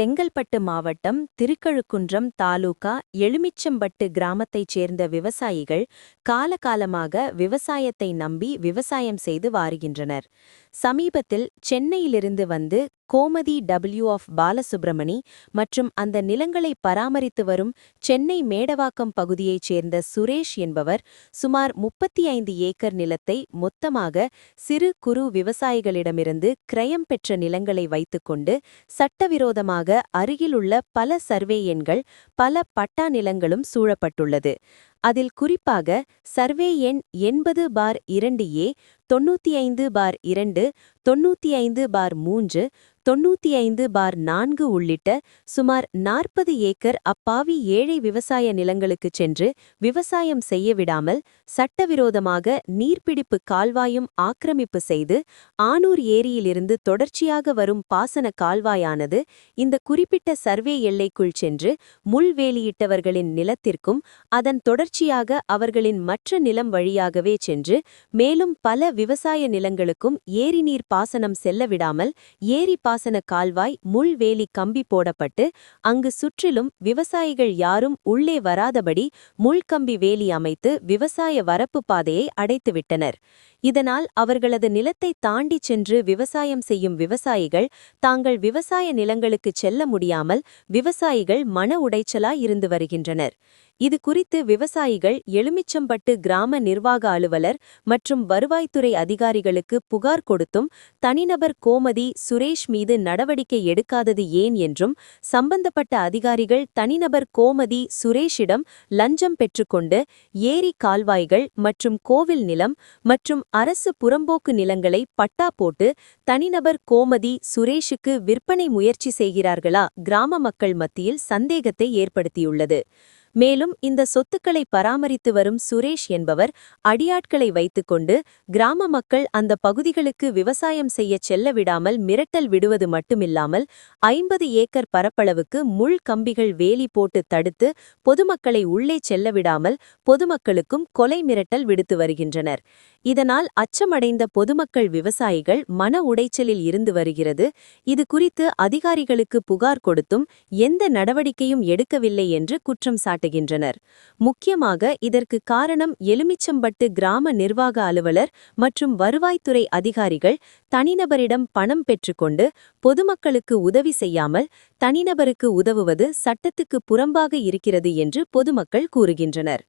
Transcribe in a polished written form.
செங்கல்பட்டு மாவட்டம் திருக்கழுக்குன்றம் தாலுகா எலுமிச்சம்பட்டு கிராமத்தைச் சேர்ந்த விவசாயிகள் காலகாலமாக விவசாயத்தை நம்பி விவசாயம் செய்து வாருகின்றனர். சமீபத்தில் சென்னையிலிருந்து வந்து கோமதி ஆஃப் பாலசுப்ரமணி மற்றும் அந்த நிலங்களை பராமரித்து வரும் சென்னை மேடவாக்கம் பகுதியைச் சேர்ந்த சுரேஷ் என்பவர் சுமார் 35 ஏக்கர் நிலத்தை மொத்தமாக சிறு குறு விவசாயிகளிடமிருந்து கிரயம் பெற்ற நிலங்களை வைத்துக்கொண்டு சட்டவிரோதமாக அருகிலுள்ள பல சர்வே எண்கள் பல பட்டா நிலங்களும் சூழப்பட்டுள்ளது. அதில் குறிப்பாக சர்வே எண் 80/2A 95/2 95/3 95/4 உள்ளிட்ட சுமார் 40 ஏக்கர் அப்பாவி ஏழை விவசாய நிலங்களுக்குச் சென்று விவசாயம் செய்ய விடாமல் சட்டவிரோதமாக நீர்பிடிப்பு கால்வாயும் ஆக்கிரமிப்பு செய்து ஆனூர் ஏரியிலிருந்து தொடர்ச்சியாக வரும் பாசன கால்வாயானது இந்த குறிப்பிட்ட சர்வே எல்லைக்குள் சென்று முள்வேலியிட்டவர்களின் நிலத்திற்கும் அதன் தொடர்ச்சியாக அவர்களின் மற்ற நிலம் வழியாகவே சென்று மேலும் பல விவசாய நிலங்களுக்கும் ஏரி நீர் பாசனம் செல்ல விடாமல் ஏரி பாசன கால்வாய் முள்வேலி கம்பி போடப்பட்டு அங்கு சுற்றிலும் விவசாயிகள் யாரும் உள்ளே வராதபடி முள்கம்பி வேலி அமைத்து விவசாய வரப்பு பாதையை அடைத்துவிட்டனர். இதனால் அவர்களது நிலத்தை தாண்டிச் சென்று விவசாயம் செய்யும் விவசாயிகள் தாங்கள் விவசாய நிலங்களுக்குச் செல்ல முடியாமல் விவசாயிகள் மன உடைச்சலாய் இருந்து வருகின்றனர். இது குறித்து விவசாயிகள் எலுமிச்சம்பட்டு கிராம நிர்வாக அலுவலர் மற்றும் வருவாய்த்துறை அதிகாரிகளுக்கு புகார் கொடுத்தும் தனிநபர் கோமதி சுரேஷ் மீது நடவடிக்கை எடுக்காதது ஏன் என்றும் சம்பந்தப்பட்ட அதிகாரிகள் தனிநபர் கோமதி சுரேஷிடம் லஞ்சம் பெற்றுக்கொண்டு ஏரி கால்வாய்கள் மற்றும் கோவில் நிலம் மற்றும் அரசு புறம்போக்கு நிலங்களை பட்டா போட்டு தனிநபர் கோமதி சுரேஷுக்கு விற்பனை முயற்சி செய்கிறார்களா கிராம மக்கள் மத்தியில் சந்தேகத்தை ஏற்படுத்தியுள்ளது. மேலும் இந்த சொத்துக்களை பராமரித்து வரும் சுரேஷ் என்பவர் அடியாட்களை வைத்துக்கொண்டு கிராம மக்கள் அந்த பகுதிகளுக்கு விவசாயம் செய்ய செல்ல விடாமல் மிரட்டல் விடுவது மட்டுமில்லாமல் 50 ஏக்கர் பரப்பளவுக்கு முள் கம்பிகள் வேலி போட்டு தடுத்து பொதுமக்களை உள்ளே செல்ல விடாமல் பொதுமக்களுக்கும் கொலை மிரட்டல் விடுத்து வருகின்றனர். இதனால் அச்சமடைந்த பொதுமக்கள் விவசாயிகள் மன உடைச்சலில் இருந்து வருகிறது. இது குறித்து அதிகாரிகளுக்கு புகார் கொடுத்தும் எந்த நடவடிக்கையும் எடுக்கவில்லை என்று குற்றம் சாட்டுகின்றனர். முக்கியமாக இதற்கு காரணம் எலுமிச்சம்பட்டு கிராம நிர்வாக அலுவலர் மற்றும் வருவாய்த்துறை அதிகாரிகள் தனிநபரிடம் பணம் பெற்றுக்கொண்டு பொதுமக்களுக்கு உதவி செய்யாமல் தனிநபருக்கு உதவுவது சட்டத்துக்கு புறம்பாக இருக்கிறது என்று பொதுமக்கள் கூறுகின்றனர்.